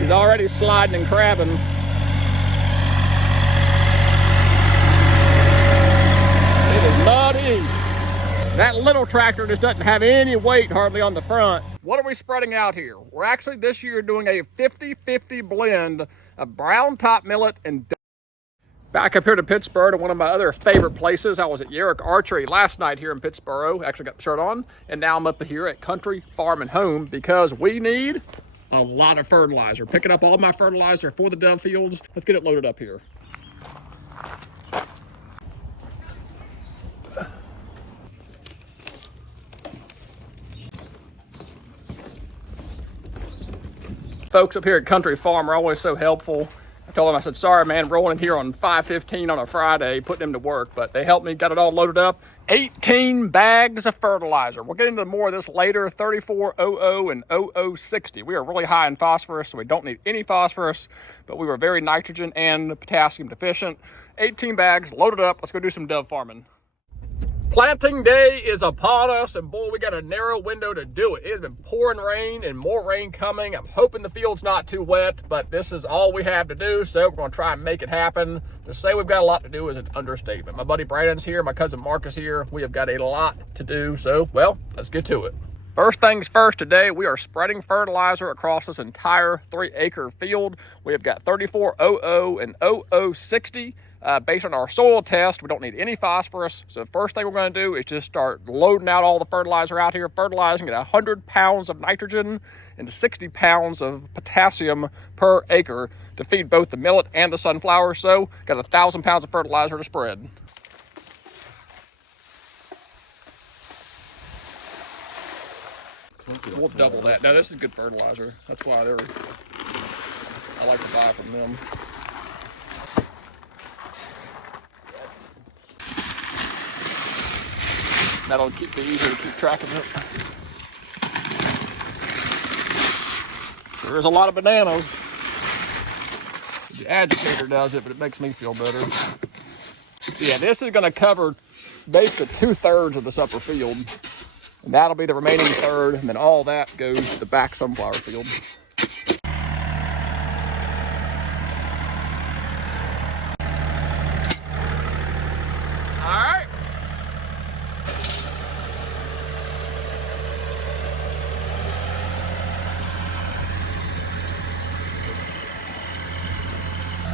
He's already sliding and crabbing. It is muddy. That little tractor just doesn't have any weight hardly on the front. What are we spreading out here? We're actually this year doing a 50-50 blend of brown top millet and back up here to Pittsburgh to one of my other favorite places. I was at Yerrick Archery last night here in Pittsburgh. Actually got the shirt on. And now I'm up here at Country Farm and Home because we need a lot of fertilizer. Picking up all my fertilizer for the dove fields. Let's get it loaded up here. Folks up here at Country Farm are always so helpful. I told them, I said, sorry, man, rolling in here on 5:15 on a Friday, putting them to work, but they helped me, got it all loaded up. 18 bags of fertilizer. We'll get into more of this later, 3400 and 0060. We are really high in phosphorus, so we don't need any phosphorus, but we were very nitrogen and potassium deficient. 18 bags, loaded up. Let's go do some dove farming. Planting day is upon us, and boy, we got a narrow window to do it. It has been pouring rain and more rain coming. I'm hoping the field's not too wet, but this is all we have to do, so we're going to try and make it happen. To say we've got a lot to do is an understatement. My buddy Brandon's here, my cousin Mark is here. We have got a lot to do, so, well, let's get to it. First things first, today we are spreading fertilizer across this entire 3-acre field. We have got 3400 and 0060. Based on our soil test, we don't need any phosphorus. So the first thing we're going to do is just start loading out all the fertilizer out here, fertilizing at 100 pounds of nitrogen and 60 pounds of potassium per acre to feed both the millet and the sunflower. So got 1,000 pounds of fertilizer to spread. We'll double that. Now this is good fertilizer. That's why I like to buy from them. That'll keep it easier to keep track of it. There's a lot of bananas. The agitator does it, but it makes me feel better. Yeah, this is going to cover basically 2/3 of this upper field. And that'll be the remaining third, and then all that goes to the back sunflower field.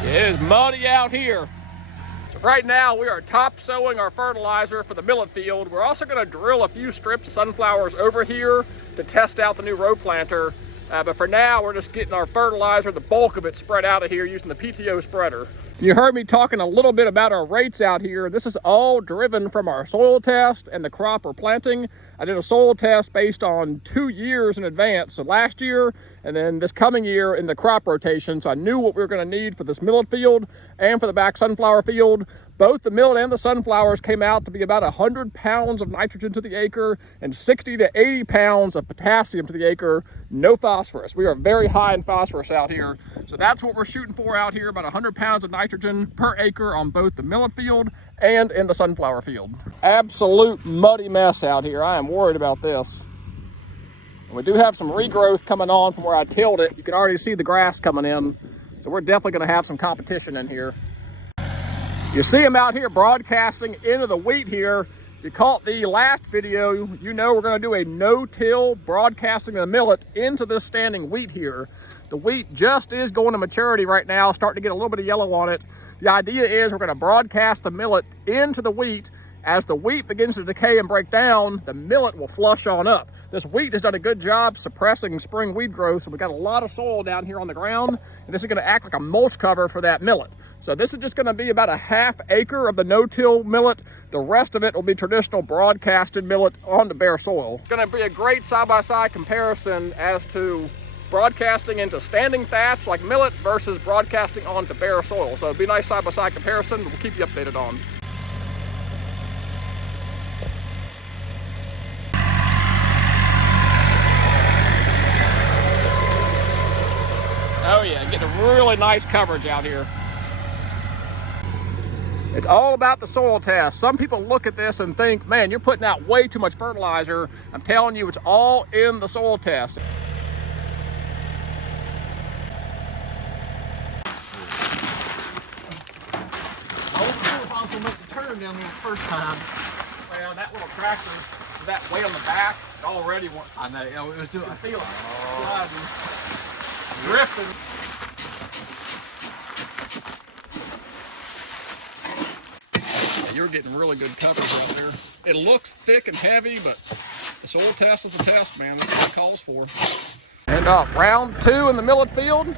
It is muddy out here. So right now we are top sowing our fertilizer for the millet field. We're also going to drill a few strips of sunflowers over here to test out the new row planter. But for now, we're just getting our fertilizer, the bulk of it, spread out of here using the PTO spreader. You heard me talking a little bit about our rates out here. This is all driven from our soil test and the crop we're planting. I did a soil test based on 2 years in advance. So last year and then this coming year in the crop rotation. So I knew what we were going to need for this millet field and for the back sunflower field. Both the millet and the sunflowers came out to be about 100 pounds of nitrogen to the acre and 60 to 80 pounds of potassium to the acre. No phosphorus. We are very high in phosphorus out here. So that's what we're shooting for out here, about 100 pounds of nitrogen per acre on both the millet field and in the sunflower field. Absolute muddy mess out here. I am worried about this. And we do have some regrowth coming on from where I tilled it. You can already see the grass coming in. So we're definitely going to have some competition in here. You see them out here broadcasting into the wheat here. If you caught the last video, you know we're going to do a no-till broadcasting the millet into this standing wheat here. The wheat just is going to maturity right now, starting to get a little bit of yellow on it. The idea is we're going to broadcast the millet into the wheat. As the wheat begins to decay and break down, the millet will flush on up. This wheat has done a good job suppressing spring weed growth, so we've got a lot of soil down here on the ground, and this is going to act like a mulch cover for that millet. So this is just going to be about a ½ acre of the no-till millet. The rest of it will be traditional broadcasted millet on the bare soil. It's going to be a great side-by-side comparison as to broadcasting into standing thatch like millet versus broadcasting onto bare soil. So it'll be a nice side-by-side comparison. We'll keep you updated on. Oh yeah, getting a really nice coverage out here. It's all about the soil test. Some people look at this and think, man, you're putting out way too much fertilizer. I'm telling you, it's all in the soil test. was gonna make the turn down there the first time. Well, that little tractor, that way on the back, it already wants. I know. It was doing. I feel it sliding, drifting. Yeah, you're getting really good coverage right there. It looks thick and heavy, but the soil test is a test, man. That's what it calls for. And round 2 in the millet field.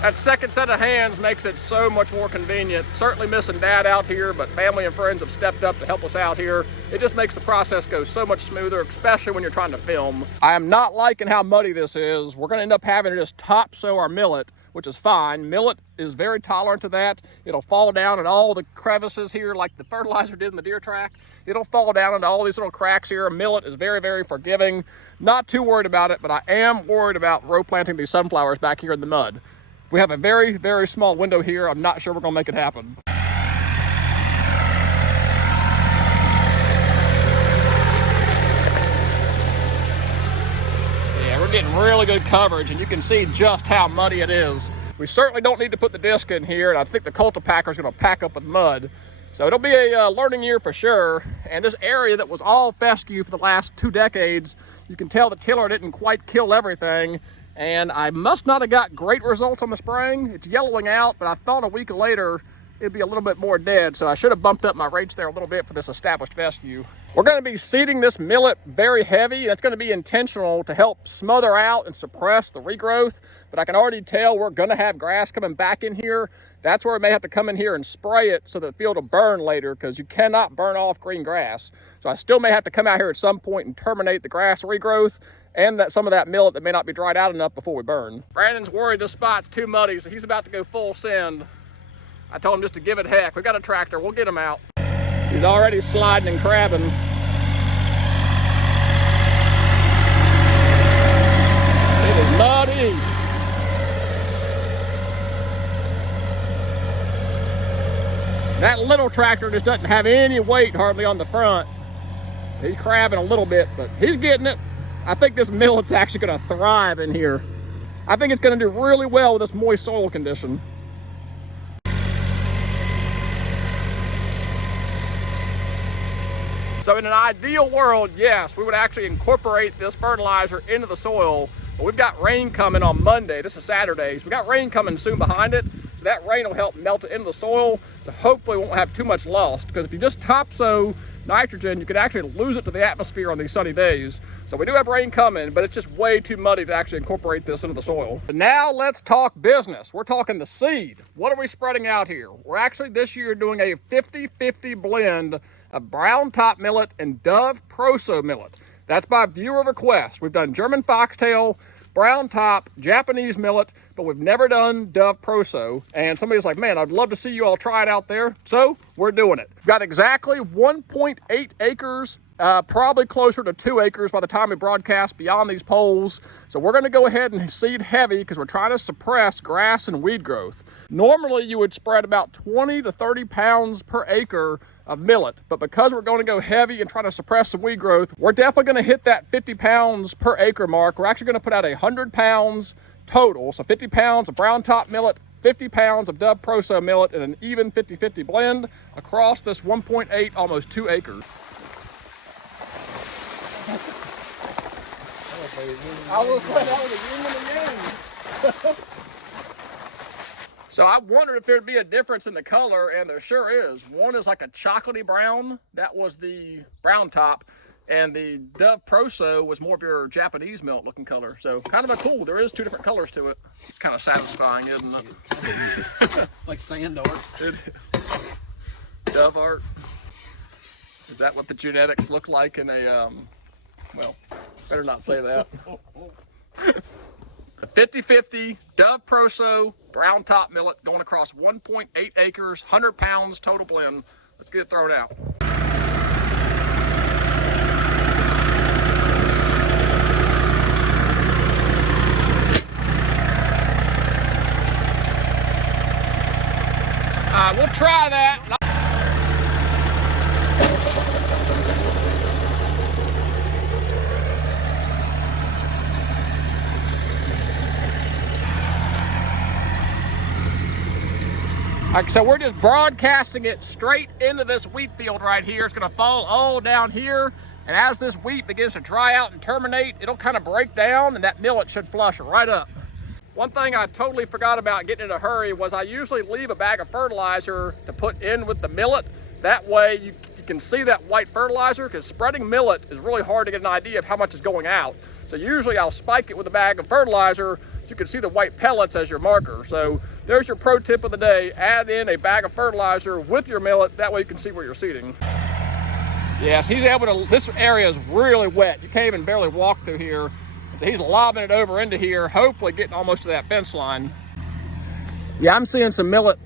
That second set of hands makes it so much more convenient. Certainly missing Dad out here, but family and friends have stepped up to help us out here. It just makes the process go so much smoother, especially when you're trying to film. I am not liking how muddy this is. We're gonna end up having to just top sow our millet, which is fine. Millet is very tolerant to that. It'll fall down in all the crevices here like the fertilizer did in the deer track. It'll fall down into all these little cracks here. Millet is very, very forgiving. Not too worried about it, but I am worried about row planting these sunflowers back here in the mud. We have a very, very small window here. I'm not sure we're gonna make it happen. Yeah, we're getting really good coverage, and you can see just how muddy it is. We certainly don't need to put the disc in here, and I think the cultipacker is gonna pack up with mud. So it'll be a learning year for sure. And this area that was all fescue for the last 2 decades, you can tell the tiller didn't quite kill everything. And I must not have got great results on the spraying. It's yellowing out, but I thought a week later it'd be a little bit more dead, so I should have bumped up my rates there a little bit for this established fescue. We're gonna be seeding this millet very heavy. That's gonna be intentional to help smother out and suppress the regrowth, but I can already tell we're gonna have grass coming back in here. That's where we may have to come in here and spray it so that the field will burn later, because you cannot burn off green grass. So I still may have to come out here at some point and terminate the grass regrowth and some of that millet that may not be dried out enough before we burn. Brandon's worried this spot's too muddy, so he's about to go full send. I told him just to give it heck. We got a tractor, we'll get him out. He's already sliding and crabbing. It is muddy. That little tractor just doesn't have any weight hardly on the front. He's crabbing a little bit, but he's getting it. I think this millet's actually gonna thrive in here. I think it's gonna do really well with this moist soil condition. So in an ideal world, yes, we would actually incorporate this fertilizer into the soil, but we've got rain coming on Monday. This is Saturday, so we got rain coming soon behind it. So that rain will help melt it into the soil, so hopefully we won't have too much lost, because if you just top sow nitrogen, you could actually lose it to the atmosphere on these sunny days. So we do have rain coming, but it's just way too muddy to actually incorporate this into the soil. But now let's talk business. We're talking the seed. What are we spreading out here? We're actually this year doing a 50-50 blend of brown top millet and Dove Proso millet. That's by viewer request. We've done German foxtail, brown top, Japanese millet, but we've never done Dove Proso. And somebody's like, man, I'd love to see you all try it out there. So we're doing it. We've got exactly 1.8 acres, probably closer to 2 acres by the time we broadcast beyond these poles. So we're gonna go ahead and seed heavy because we're trying to suppress grass and weed growth. Normally you would spread about 20 to 30 pounds per acre of millet, but because we're going to go heavy and try to suppress some weed growth, we're definitely going to hit that 50 pounds per acre mark. We're actually going to put out 100 pounds total, so 50 pounds of brown top millet, 50 pounds of Dove Proso millet, and an even 50-50 blend across this 1.8, almost 2 acres. I was going to say that was a yin and a yang. So I wondered if there'd be a difference in the color, and there sure is. One is like a chocolatey brown. That was the brown top. And the Dove Proso was more of your Japanese millet looking color. So kind of a cool, there is 2 different colors to it. It's kind of satisfying, isn't it? Like sand art. Dove art. Is that what the genetics look like in a, well, better not say that. The 50-50 Dove Proso brown top millet going across 1.8 acres, 100 pounds total blend. Let's get it thrown out. We'll try that. So we're just broadcasting it straight into this wheat field right here. It's gonna fall all down here. And as this wheat begins to dry out and terminate, it'll kind of break down and that millet should flush right up. One thing I totally forgot about getting in a hurry was I usually leave a bag of fertilizer to put in with the millet. That way you can see that white fertilizer, because spreading millet is really hard to get an idea of how much is going out. So usually I'll spike it with a bag of fertilizer so you can see the white pellets as your marker. So there's your pro tip of the day. Add in a bag of fertilizer with your millet. That way you can see where you're seeding. Yes, he's able to, this area is really wet. You can't even barely walk through here. So he's lobbing it over into here, hopefully getting almost to that fence line. Yeah, I'm seeing some millet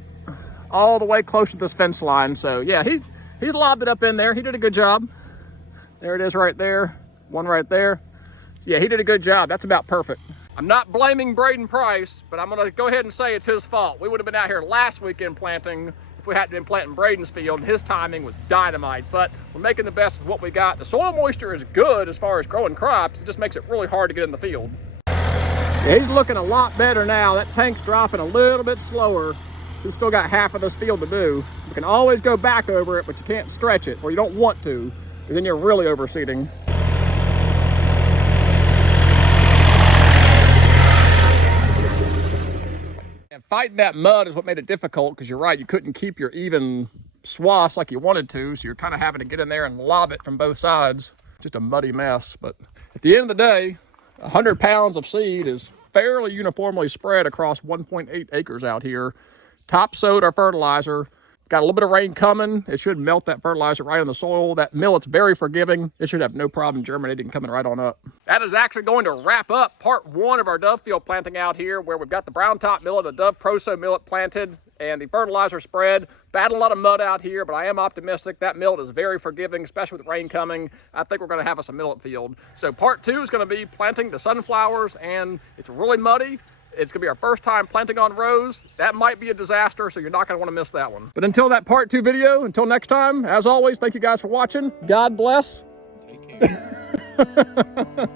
all the way close to this fence line. So yeah, he lobbed it up in there. He did a good job. There it is right there. One right there. Yeah, he did a good job. That's about perfect. I'm not blaming Braden Price, but I'm gonna go ahead and say it's his fault. We would have been out here last weekend planting if we hadn't been planting Braden's field, and his timing was dynamite, but we're making the best of what we got. The soil moisture is good as far as growing crops. It just makes it really hard to get in the field. Yeah, he's looking a lot better now. That tank's dropping a little bit slower. We've still got half of this field to do. You can always go back over it, but you can't stretch it, or you don't want to, because then you're really overseeding. And fighting that mud is what made it difficult, because you're right, you couldn't keep your even swaths like you wanted to, so you're kind of having to get in there and lob it from both sides. Just a muddy mess. But at the end of the day, 100 pounds of seed is fairly uniformly spread across 1.8 acres out here. Top sowed our fertilizer. Got a little bit of rain coming. It should melt that fertilizer right in the soil. That millet's very forgiving. It should have no problem germinating coming right on up. That is actually going to wrap up part one of our dove field planting out here, where we've got the brown top millet, the Dove Pro-So millet planted, and the fertilizer spread. Battled a lot of mud out here, but I am optimistic. That millet is very forgiving, especially with rain coming. I think we're going to have us a millet field. So part two is going to be planting the sunflowers, and it's really muddy. It's gonna be our first time planting on rows. That might be a disaster, so you're not gonna wanna miss that one. But until that part two video, until next time, as always, thank you guys for watching. God bless. Take care.